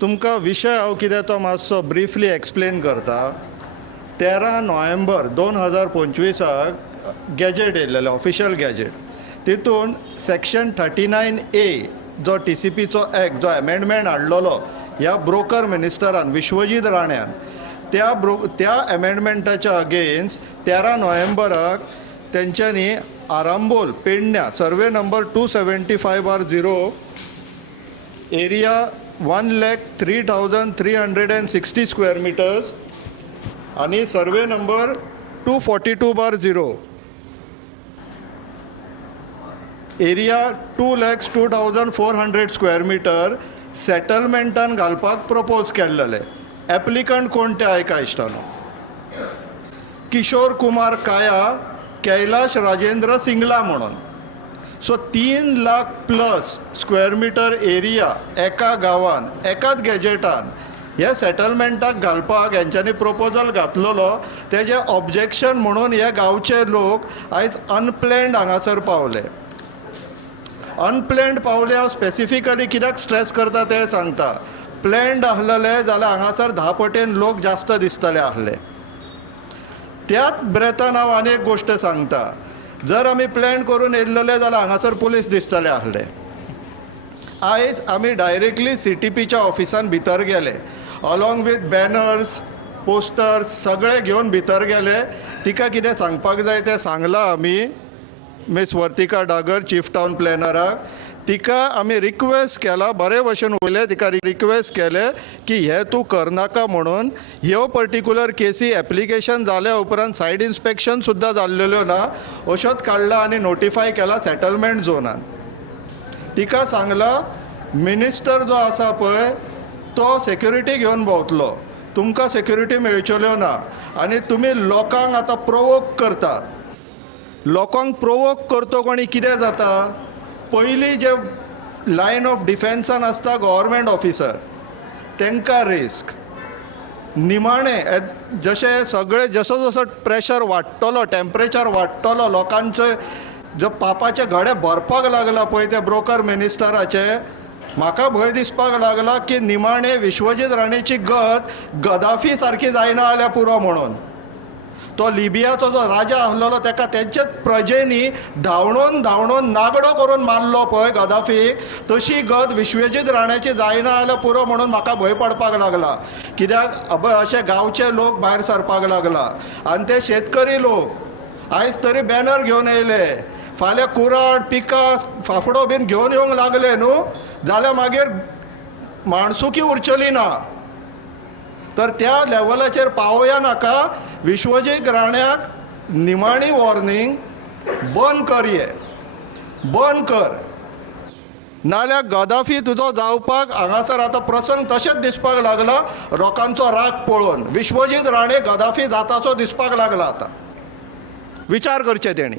तुमकां विशय हांव कितें तो मातसो ब्रिफली एक्सप्लेन करता. 13 नोव्हेंबर 2025 गॅजेट येयल्लेलें, ऑफिशियल गॅजेट. तितून सेक्शन 39A जो TCPचो एक्ट जो एमेंडमेंट हाडलेलो ह्या ब्रोकर मिनिस्टरान विश्वजीत राण्यान, त्या एमेंडमेंटाच्या अगेन्स्ट 13 नोव्हेंबराक तेंच्यांनी आरांबोल पेडण्या survey number 275/0 area 1,03,360 square meters आणि survey number 242/0 area 2,02,400 square meter सेटलमेंटान घालपाक प्रपोज केल्लेले. एप्लिकंट कोण ते आयका इश्टानो, किशोर कुमार काया, कैलाश राजेंद्र सिंगला म्हणून. So 3 lakh plus square metre area एका गांवान एकाच गॅजेटान हे सेटलमेंटाक घालपाक हेंच्यांनी प्रपोजल घातलेलो. तेजे ऑब्जेक्शन म्हणून हे गांवचे लोक आयज अनप्लॅन्ड हांगासर पावले. अनप्लॅन्ड पावले हांव स्पेसिफिकली कित्याक स्ट्रेस करता तें सांगता. प्लॅन्ड आसलेले जाल्यार हांगासर 10 पटेन लोक जास्त दिसतले आसले. त्याच ब्रेथान हांव आनी एक गोश्ट सांगता. जर आमी प्लॅन करून येयल्लेले जाल्यार हांगासर पुलीस दिसतले आसले. आयज आमी डायरेक्टली CTPच्या ऑफिसान भितर गेले, अलॉंग वीथ बॅनर्स पोस्टर्स सगळे घेवन भितर गेले. तिका कितें सांगपाक जाय तें सांगलां आमी मिस वर्तिका डागर चीफ टावन प्लॅनराक. तिका आमी रिक्वेस्ट केला, बरे भशेन उलयले, तिका रिक्वेस्ट केले की हे तूं करनाका म्हणून. ह्यो पर्टिक्युलर केसी एप्लिकेशन जाल्या उपरांत सायड इन्स्पेक्शन सुद्दां जाल्लेल्यो ना, अश्योच काडला आनी नोटिफाय केला सेटलमेंट झोनान. तिका सांगला मिनिस्टर जो आसा पळय तो सेक्युरिटी घेवन भोंवतलो, तुमकां सेक्युरिटी मेळच्यो ना आनी तुमी लोकांक आतां प्रोवोक करतात. लोकांक प्रोवोक करतो कोणी कितें जाता, पयलीं जे लायन ऑफ डिफेन्सान आसता गव्हर्मेंट ऑफिसर तांकां रिस्क. निमाणें जशें सगळें जसो जसो प्रेशर वाडटलो, टेम्परेचर वाडटलो, लोकांचे जो पापाचे घडे भरपाक लागला पळय ते ब्रोकर मिनिस्टराचे, म्हाका भंय दिसपाक लागला की निमाणें विश्वजीत राणेची गत गदाफी सारकी जायना जाल्यार पुरो म्हणून. तो लिबियाचो जो राजा आसलेलो ताका तेंचेच प्रजेनी धांवणोन धांवणोन नागडो करून मारलो पळय गदाफीक, तशी गत विश्वजीत राण्याची जायना जाल्यार पुरो म्हणून म्हाका भंय पडपाक लागला. कित्याक अशे गांवचे लोक भायर सरपाक लागला आनी ते शेतकरी लोक आयज तरी बॅनर घेवन येयले, फाल्यां कुराड पिकास फाफडो बीन घेवन येवंक लागले न्हू जाल्यार मागीर माणसुकी उरचली ना. तर त्या लेवलाचेर पावया नाका. विश्वजीत राण्याक निमाणी वॉर्निंग, बंद कर, हे बंद कर, नाल्यार गदाफी तुजो जावपाक हांगासर आतां प्रसंग तशेंच दिसपाक लागला. लोकांचो राग पळोवन विश्वजीत राणे गदाफी जाताचो दिसपाक लागला. आतां विचार करचे तेणी.